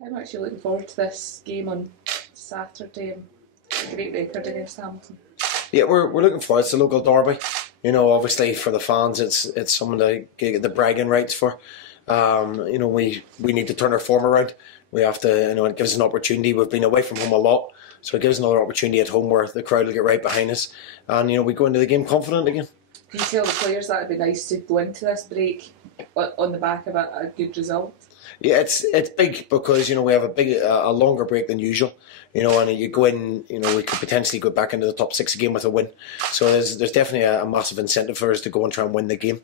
I'm actually looking forward to this game on Saturday. A great record against Hamilton. Yeah, we're looking forward. It's a local derby. Obviously for the fans, it's something to get the bragging rights for. We need to turn our form around. We have to. It gives us an opportunity. We've been away from home a lot, so it gives another opportunity at home where the crowd will get right behind us, and we go into the game confident again. Do you tell the players that it'd be nice to go into this break on the back of a good result? Yeah, it's big because we have a longer break than usual. And you go in, we could potentially go back into the top six again with a win. So there's definitely a massive incentive for us to go and try and win the game.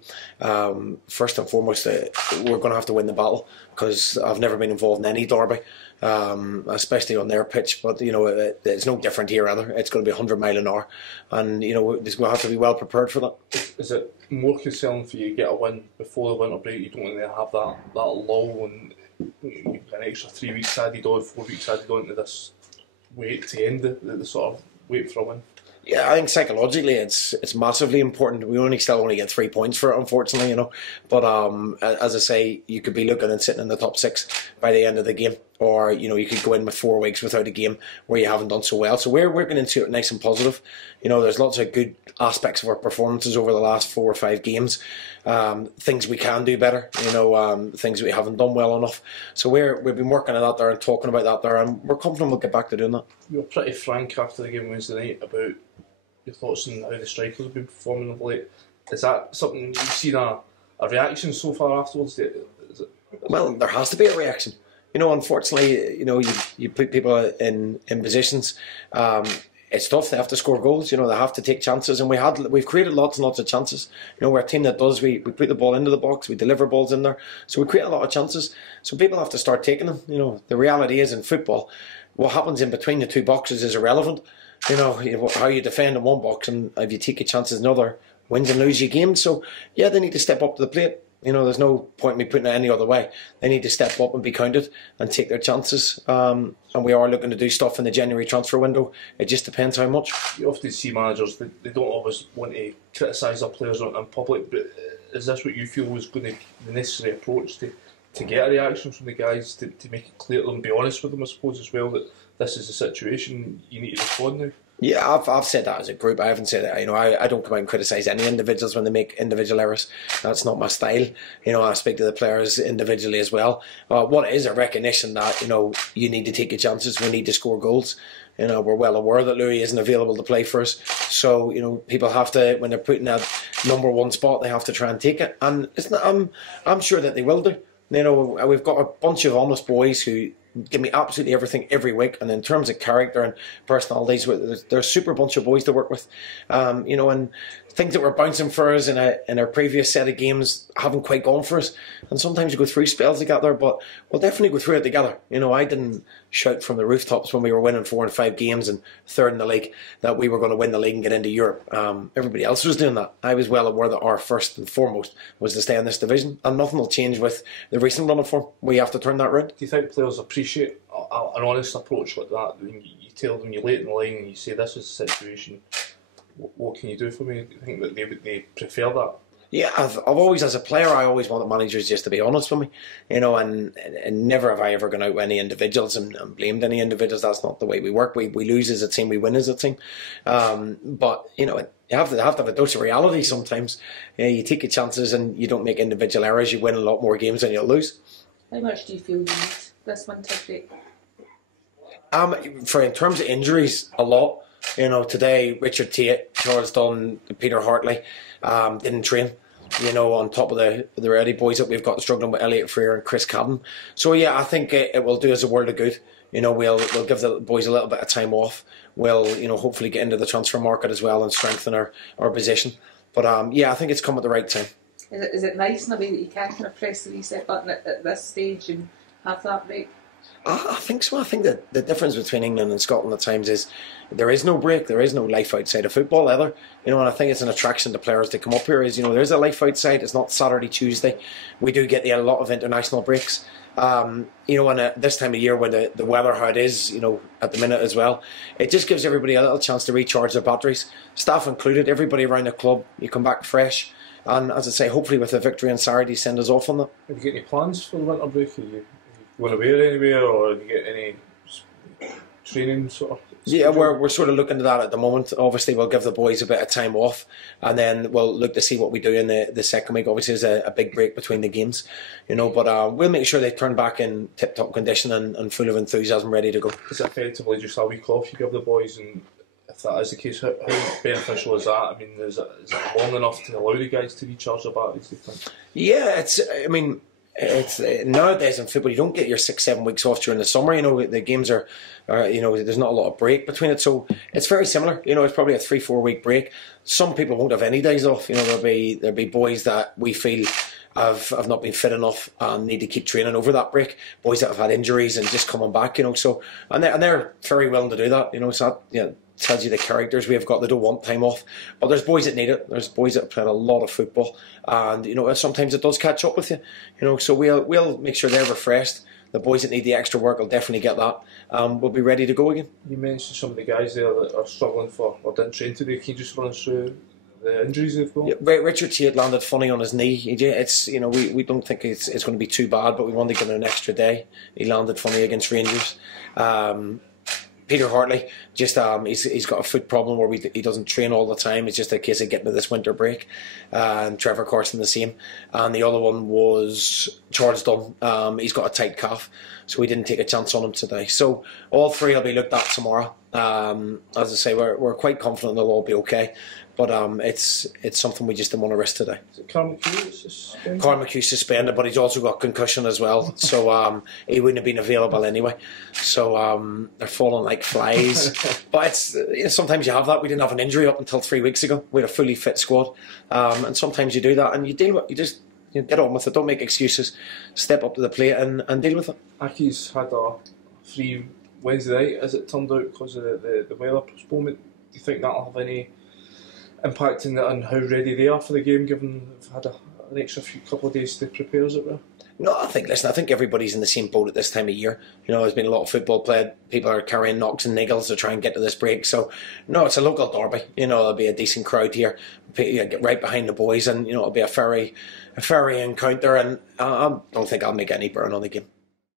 First and foremost, we're going to have to win the battle because I've never been involved in any derby, especially on their pitch. But it's no different here either. It's going to be 100 mile an hour, and we'll have to be well prepared for that. Is it more concerning for you to get a win before the winter break? You don't want to have that lull and an extra 3 weeks added on, 4 weeks added on to this wait to end the sort of wait for a win. Yeah, I think psychologically it's massively important. We only get 3 points for it, unfortunately, But as I say, you could be looking and sitting in the top six by the end of the game, or you could go in with 4 weeks without a game where you haven't done so well. So we're going into it nice and positive. There's lots of good aspects of our performances over the last 4 or 5 games. Things we can do better. Things we haven't done well enough. So we've been working on that there and talking about that there, and we're confident we'll get back to doing that. You were pretty frank after the game Wednesday night about your thoughts on how the strikers have been performing of late. Is that something you've seen a reaction so far afterwards? Well, there has to be a reaction. Unfortunately, you put people in positions. It's tough. They have to score goals. They have to take chances, and we've created lots and lots of chances. We're a team that does. We put the ball into the box. We deliver balls in there, so we create a lot of chances. So people have to start taking them. The reality is in football, what happens in between the two boxes is irrelevant. How you defend in one box and if you take your chances in another wins and lose your games. So yeah, they need to step up to the plate. There's no point in me putting it any other way. They need to step up and be counted and take their chances. And we are looking to do stuff in the January transfer window. It just depends how much. You often see managers, they don't always want to criticise their players in public, but is this what you feel was going to be the necessary approach to get a reaction from the guys, to make it clear to them, be honest with them, I suppose, as well, that this is the situation, you need to respond now? Yeah, I've said that as a group. I haven't said that. I don't come out and criticise any individuals when they make individual errors. That's not my style. I speak to the players individually as well. What is a recognition that you need to take your chances. We need to score goals. We're well aware that Louis isn't available to play for us. So people have to, when they're put in that number one spot, they have to try and take it. And I'm sure that they will do. We've got a bunch of honest boys who give me absolutely everything every week, and in terms of character and personalities, they're a super bunch of boys to work with. And things that were bouncing for us in our previous set of games haven't quite gone for us, and sometimes you go through spells together, but we'll definitely go through it together. I didn't shout from the rooftops when we were winning 4 and 5 games and third in the league that we were going to win the league and get into Europe. Everybody else was doing that. I was well aware that our first and foremost was to stay in this division, and nothing will change with the recent run of form. We have to turn that round. Do you think players appreciate an honest approach like that? When you tell them, you lay it in the line and you say, this is the situation, what can you do for me? Do you think that they prefer that? Yeah, I've always, as a player, I always wanted managers just to be honest with me, and never have I ever gone out with any individuals and blamed any individuals. That's not the way we work. We lose as a team, we win as a team. But you have to have a dose of reality sometimes. You take your chances and you don't make individual errors. You win a lot more games than you'll lose. How much do you feel you need this winter break? In terms of injuries, a lot. Today Richard Tate, Charles Dunn, Peter Hartley didn't train. On top of the ready boys that we've got struggling with, Elliot Freer and Chris Cadden. So yeah, I think it will do us a world of good. We'll give the boys a little bit of time off. We'll hopefully get into the transfer market as well and strengthen our position. But yeah, I think it's come at the right time. Is it nice in a way that you can kind of press the reset button at this stage and have that break? I think so. I think that the difference between England and Scotland at times is there is no break, there is no life outside of football either. And I think it's an attraction to players to come up here is, there's a life outside. It's not Saturday, Tuesday. We do get a lot of international breaks. And at this time of year when the weather how it is, at the minute as well, it just gives everybody a little chance to recharge their batteries. Staff included, everybody around the club, you come back fresh. And as I say, hopefully with a victory on Saturday, send us off on that. Have you got any plans for the winter break? Are you going to wear anywhere, or do you get any training sort of? Yeah, we're sort of looking at that at the moment. Obviously, we'll give the boys a bit of time off, and then we'll look to see what we do in the second week. Obviously, there's a big break between the games, but we'll make sure they turn back in tip-top condition and full of enthusiasm, ready to go. It's effectively just a week off you give the boys, and if that is the case, how beneficial is that? I mean, is it long enough to allow the guys to recharge their batteries, do you think? Yeah, it's nowadays in football you don't get your 6-7 weeks off during the summer. The games are there's not a lot of break between it, so it's very similar. It's probably a 3-4 week break. Some people won't have any days off. There'll be boys that we feel have not been fit enough and need to keep training over that break. Boys that have had injuries and just coming back. So and they're very willing to do that. So that, tells you the characters we have got. They don't want time off, but there's boys that need it. There's boys that have played a lot of football, and sometimes it does catch up with you. So we'll make sure they're refreshed. The boys that need the extra work will definitely get that. We'll be ready to go again. You mentioned some of the guys there that are struggling or didn't train today. Can you just run us through the injuries they've got? Yeah, Richard Tate landed funny on his knee. It's we don't think it's going to be too bad, but we wanted to give him an extra day. He landed funny against Rangers. Peter Hartley, just he's got a foot problem where he doesn't train all the time. It's just a case of getting to this winter break. And Trevor Carson the same. And the other one was Charles Dunn. He's got a tight calf, so we didn't take a chance on him today. So all three will be looked at tomorrow. As I say, we're quite confident they'll all be okay. But it's something we just didn't want to risk today. Is it Carl McHugh suspended? Carl McHugh's suspended, but he's also got concussion as well. So he wouldn't have been available anyway. So they're falling like flies. But it's sometimes you have that. We didn't have an injury up until 3 weeks ago. We had a fully fit squad. And sometimes you do that and you deal with it. You just get on with it. Don't make excuses. Step up to the plate and deal with it. Aki's had a free Wednesday night, as it turned out, because of the weather postponement. Do you think that'll have any impact on how ready they are for the game, given they've had an extra couple of days to prepare, as it were? No, I think everybody's in the same boat at this time of year. There's been a lot of football played. People are carrying knocks and niggles to try and get to this break. So, no, it's a local derby. There'll be a decent crowd here. Get right behind the boys, and it'll be a fairy encounter. And I don't think I'll make any burn on the game.